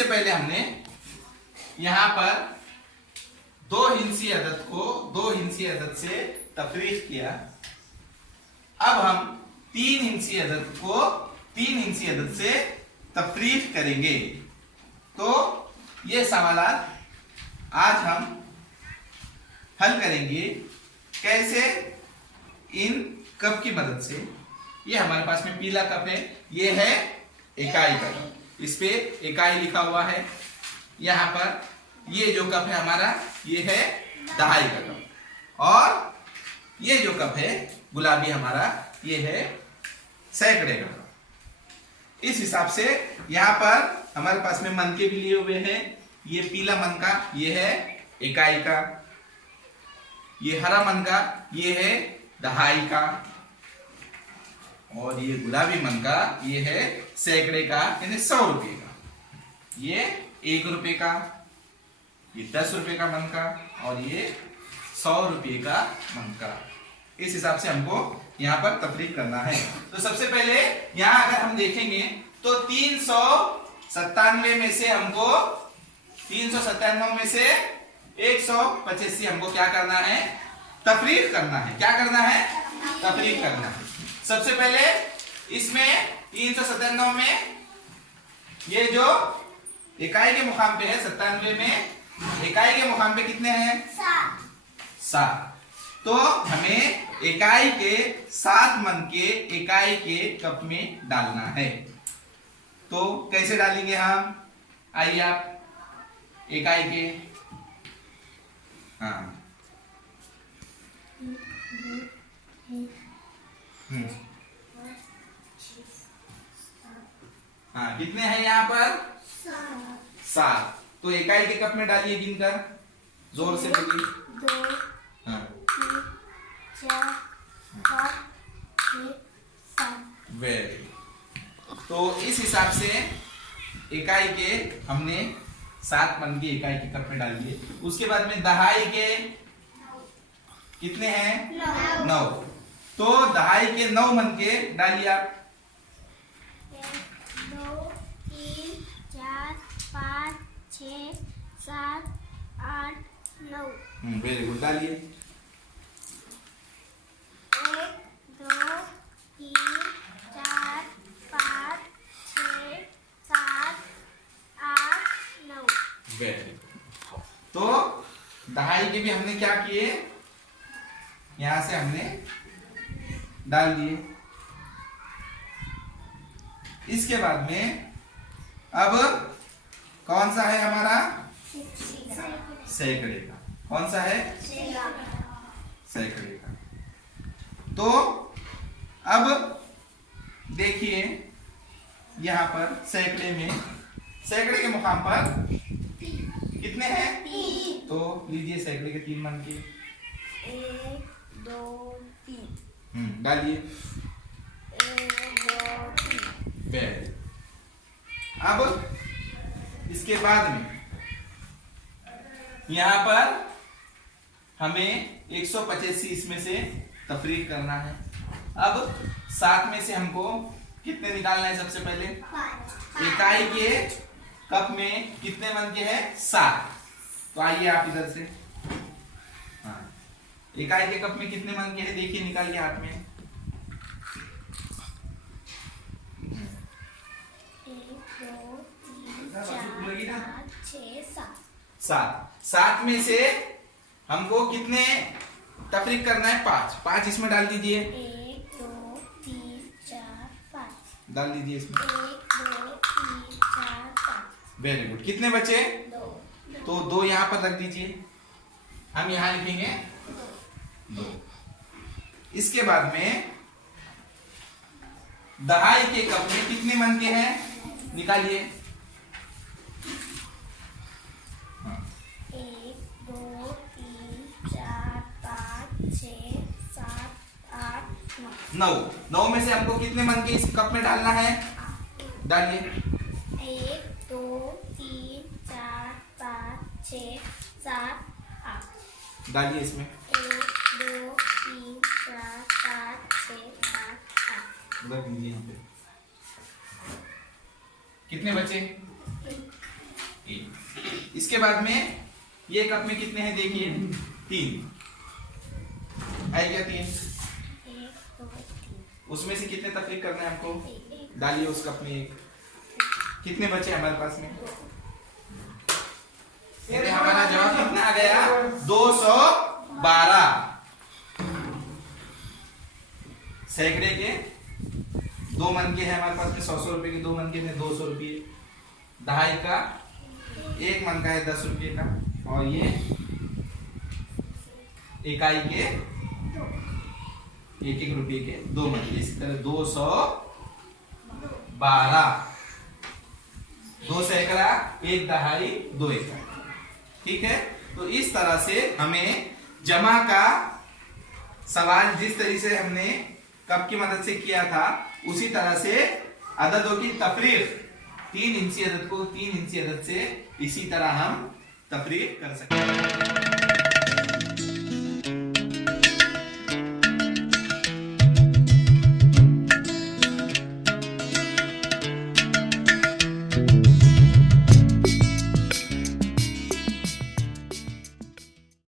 सबसे पहले हमने यहां पर 2 हिंसी अदद को 2 हिंसी अदद से तफरीक किया। अब हम 3 हिंसी अदद को 3 हिंसी अदद से तफरीक करेंगे। तो ये सवालात आज हम हल करेंगे कैसे, इन कप की मदद से। ये हमारे पास में पीला कप है, ये है इकाई का कप, इस पे इकाई लिखा हुआ है। यहाँ पर ये जो कप है हमारा, ये है दहाई का कप, और ये जो कप है गुलाबी हमारा, ये है सैकड़े का कप। इस हिसाब से यहाँ पर हमारे पास में मन के भी लिए हुए हैं। ये पीला मन का ये है इकाई का, ये हरा मन का ये है दहाई का, और ये गुलाबी मन का ये है सैकड़े का, यानी 100 रुपए का। ये 1 रुपए का, ये 10 रुपए का मन का, और ये 100 रुपए का मन का। इस हिसाब से हमको यहाँ पर तफरीक करना है। तो सबसे पहले यहाँ अगर हम देखेंगे तो 397 में से हमको 397 में से 185 हमको क्या करना है, तफरीक करना है। क्या करना है, तफरीक करना है। सबसे पहले इसमें 397 में ये जो इकाई के मुकाम पे है, 97 में इकाई के मुकाम पे कितने हैं, 7। तो हमें इकाई के 7 मन के इकाई के कप में डालना है। तो कैसे डालेंगे हम, आइए आप इकाई के, हाँ हाँ, कितने हैं यहाँ पर, 7। तो इकाई के कप में डालिए गिनकर, जोर से बोलिए। 2 हाँ 3 4 5 6 7। वेरी। तो इस हिसाब से इकाई के हमने 7 मन की इकाई के कप में डाल दिए। उसके बाद में दहाई के कितने हैं, 9। तो दहाई के 9 मन के डालिए आप। 1 2 3 4 5 6 7 8 9। वेरी गुड, डालिए। 1 2 3 4 5 6 7 8 9। वेरी। तो दहाई के भी हमने क्या किए, यहां से हमने डाल दिए। इसके बाद में अब कौन सा है हमारा, सैकड़े का। कौन सा है, सैकड़े का। तो अब देखिए यहां पर सैकड़े में, सैकड़े के मुकाम पर कितने हैं, तो लीजिए सैकड़े के 3 मन के। 1 2 3। डालिए। 1 2 3। वेरी। अब इसके बाद में यहां पर हमें 185 इसमें से तफरीक करना है। अब 7 में से हमको कितने निकालना है, सबसे पहले इकाई के कप में कितने मन के हैं, 7। तो आइए आप इधर से, हाँ इकाई के कप में कितने मन के हैं, देखिए निकालिए हाथ में। 7 में से हमको कितने तफरीक करना है, 5 इसमें डाल दीजिए। 1 2 3 4 5। डाल दीजिए इसमें। 1 2 3 4 5। Very good. कितने बचे, 2। तो 2 यहाँ पर रख दीजिए। हम यहाँ लिखेंगे 2। इसके बाद में दहाई के कप में कितने मन के हैं, निकालिए। 1 2 3 4 5 6 7 8 9। 9 में से हमको कितने मन के इस कप में डालना है, डालिए। 1 2 3 4 5 6 7 8। डालिए इसमें। 1 2 3 4 5 6 7 8। रख दीजिए यहाँ पे। कितने बचे, इसके बाद में ये कप में कितने हैं देखिए, 3 है क्या, 3। 1 2 3 उसमें से कितने तफरीक करना है आपको, 1 डालिए उस कप में 1। कितने बचे हमारे पास में, ये हमारा जवाब कितना आ गया, 212। सैकड़े के 2 मन के है हमारे पास में, 100 रुपए के 2 मन के में 200 रुपये, दहाई का 1 मन का है 10 रुपये का, और ये इकाई के 1-1 रुपये के 2 मन के। इसी तरह 212, 2 सैकड़ा, 1 दहाई, 2 इकाई। ठीक है, तो इस तरह से हमें जमा का सवाल जिस तरीके से हमने कप की मदद से किया था, उसी तरह से अददों की तफरीक 3 इंची अदद को 3 इंची अदद से इसी तरह हम तफरीक कर सकते हैं।